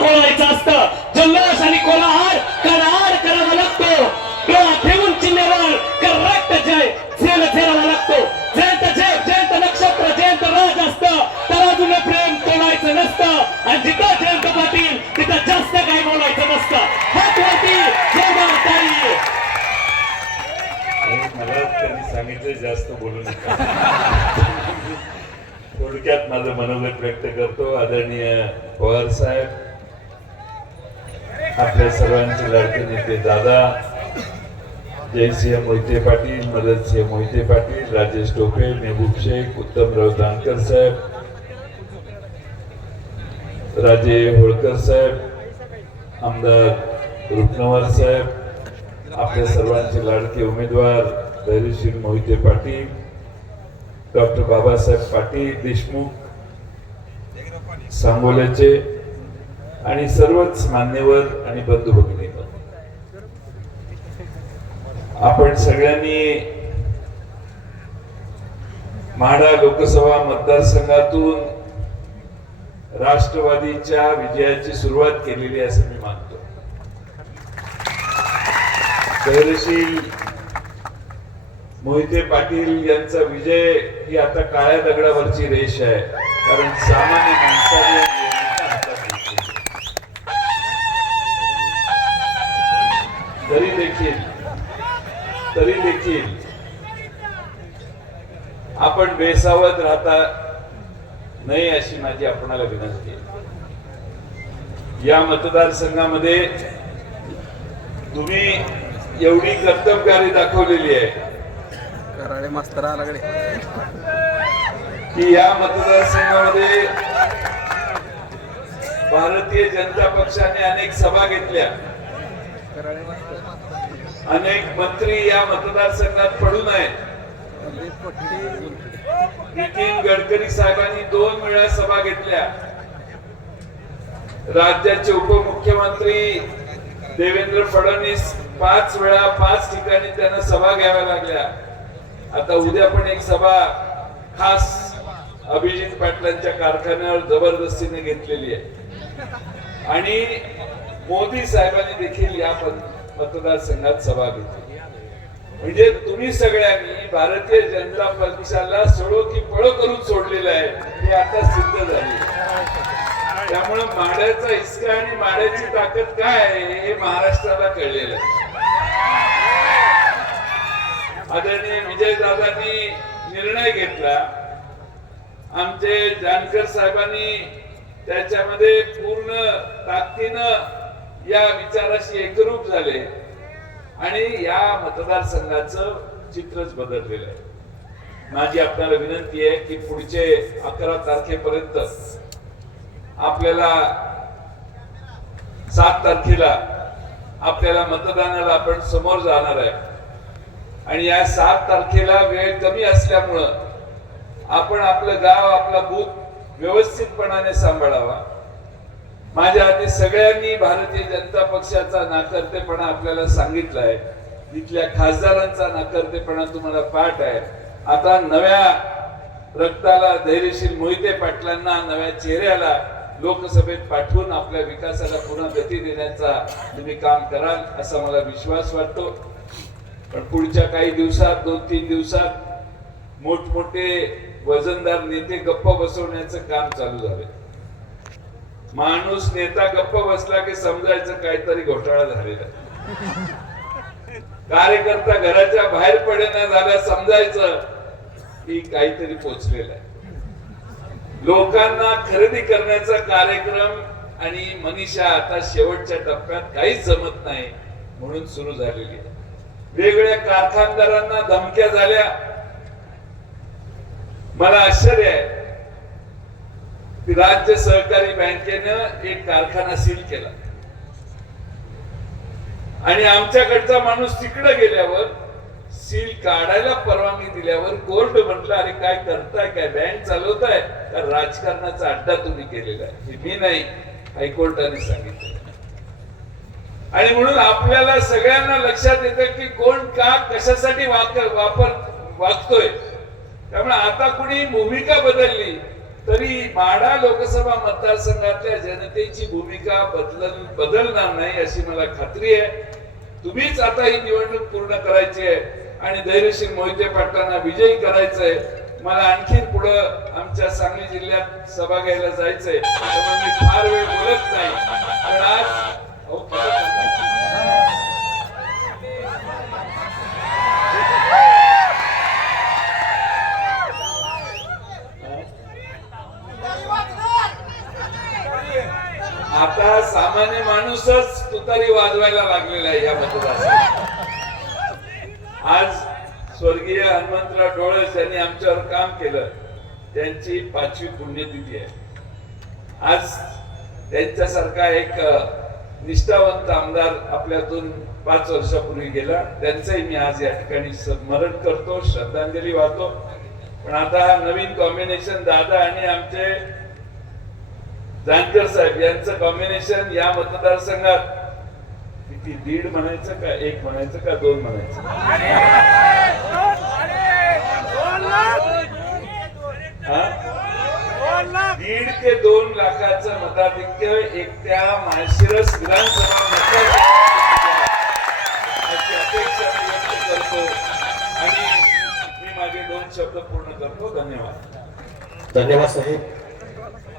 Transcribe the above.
कोळायचं असतं. जल्लोष आणि कोलाहार करार करावा लागतो. डोळा ठेवून चिन्हेवर करेक्ट जय झेल झेलावा लागतो. जयंत जय जयंत नक्षत्र जयंत राज असतं. तराजून प्रेम तोडायचं नसतं. आणि जिथं जयंत पाटील तिथं जास्त काही बोलायचं नसतं. हात वरती जबाबदारी माताई मला त्यांनी सांगितलं जास्त बोलू नका. थोडक्यात माझं मनोगत व्यक्त करतो. आदरणीय पवार साहेब आपल्या सर्वांचे लाडके नेते दादा जयसिंह मोहिते पाटील मदनसिंह मोहिते पाटील राजेश टोपे मेहबूब शेख उत्तमराव दानकर साहेब राजे होळकर साहेब आमदार रुपनवार साहेब आपल्या सर्वांचे लाडके उमेदवार धैर्यशील मोहिते पाटील डॉक्टर बाबासाहेब पाटील देशमुख सांगोल्याचे आणि सर्वच मान्यवर आणि बंधू भगिनी आपण सगळ्यांनी म्हाडा लोकसभा मतदारसंघातून राष्ट्रवादीच्या विजयाची सुरुवात केलेली असं मी मानतो. धैर्यशील मोहिते पाटील यांचा विजय ही आता काळ्या दगडावरची रेष आहे. कारण सामान्य माणसाने तरी देखील तरी देखील आपण बेसावत राहता नाही अशी माझी आपणाला विनंती या मतदारसंघामध्ये तुम्ही एवढी कर्तबगारी दाखवलेली आहे. की या मतदारसंघामध्ये भारतीय जनता पक्षाने अनेक सभा घेतल्या. अनेक मंत्री या मतदारसंघात पडून आहेत. नितीन गडकरी साहेबांनी दोन वेळा सभा घेतल्या. राज्याचे उपमुख्यमंत्री देवेंद्र फडणवीस पाच वेळा पाच ठिकाणी त्यांना सभा घ्याव्या लागल्या. आता उद्या पण एक सभा खास अभिजित पाटलांच्या कारखान्यावर जबरदस्तीने घेतलेली आहे. आणि मोदी साहेबांनी देखील या मतदारसंघात सभा घेतली. म्हणजे तुम्ही सगळ्यांनी भारतीय जनता पक्षाला सळो की पळो करून सोडलेलं आहे हे आता सिद्ध झाले. त्यामुळे माड्याचा हिसका आणि माड्याची ताकद काय आहे हे महाराष्ट्राला कळलेलं आहे. आदरणीय विजयदादांनी निर्णय घेतला. आमचे जानकर साहेबांनी त्याच्यामध्ये पूर्ण ताकदीनं या विचाराशी एकरूप झाले. आणि या मतदारसंघाचं चित्रच बदललेलं आहे. माझी आपल्याला विनंती आहे की पुढचे अकरा तारखेपर्यंत आपल्याला सात तारखेला आपल्याला मतदानाला आपण समोर जाणार आहे. आणि या सात तारखेला वेळ कमी असल्यामुळं आपण आपलं गाव आपला बूथ व्यवस्थितपणाने सांभाळावा. माझ्या आधी सगळ्यांनी भारतीय जनता पक्षाचा नाकर्तेपणा आपल्याला सांगितलाय. इथल्या खासदारांचा नाकर्तेपणा तुम्हाला पाठ आहे. आता नव्या रक्ताला धैर्यशील मोहिते पाटलांना नव्या चेहऱ्याला लोकसभेत पाठवून आपल्या विकासाला पुन्हा गती देण्याचा तुम्ही काम कराल असा मला विश्वास वाटतो. पण पुढच्या काही दिवसात दोन तीन दिवसात मोठमोठे वजनदार नेते गप्प बसवण्याचं काम चालू झालं माणूस नेता गप्प बसला की समजायचं काहीतरी घोटाळा झालेला. कार्यकर्ता घराच्या बाहेर पडेना झाल्या समजायचं की काहीतरी पोचलेलं आहे. लोकांना खरेदी करण्याचा कार्यक्रम आणि मनीषा आता शेवटच्या टप्प्यात काहीच जमत नाही म्हणून सुरू झालेली आहे. वेगवेगळ्या कारखानदारांना धमक्या झाल्या. मला आश्चर्य आहे. राज्य सहकारी बँकेनं एक कारखाना सील केला. आणि आमच्याकडचा माणूस तिकडे गेल्यावर सील काढायला परवानगी दिल्यावर कोर्ट म्हटलं अरे काय करताय काय बँक चालवताय? तर राजकारणाचा अड्डा तुम्ही केलेला आहे. मी नाही हायकोर्टाने सांगितलं. आणि म्हणून आपल्याला सगळ्यांना लक्षात येतं की कोण का कशासाठी वापर वागतोय. त्यामुळे आता कुणी भूमिका बदलली तरी माडा लोकसभा मतदारसंघातल्या जनतेची भूमिका बदल बदलणार नाही अशी मला खात्री आहे. तुम्हीच आता ही निवडणूक पूर्ण करायची आहे आणि धैर्यशील मोहिते पाटलांना विजयी करायचंय. मला आणखीन पुढं आमच्या सांगली जिल्ह्यात सभा घ्यायला जायचंय. त्यामुळे मी फार वेळ बोलत नाही पण आज अहो, खरं सांगा. आता सामान्य माणूसच तुतारी वाजवायला लागलेला आहे या मतदारसंघात. आज स्वर्गीय हनुमंतराव डोळस यांनी आमच्यावर काम केलं. त्यांची पाचवी पुण्यतिथी आहे. आज त्यांच्यासारखा एक निष्ठावंत आमदार आपल्यातून पाच वर्षापूर्वी गेला. त्यांचंही मी आज या ठिकाणी स्मरण करतो श्रद्धांजली वाहतो. पण आता हा नवीन कॉम्बिनेशन दादा आणि आमचे जानकर साहेब यांचं कॉम्बिनेशन या मतदारसंघात किती? दीड म्हणायचं का एक म्हणायचं का दोन म्हणायचं? दीड ते दोन लाखाचं मताधिक्य एकट्या माळशिरस विधानसभा अशी अपेक्षा व्यक्त करतो. आणि मी माझे दोन शब्द पूर्ण करतो. धन्यवाद. धन्यवाद साहेब.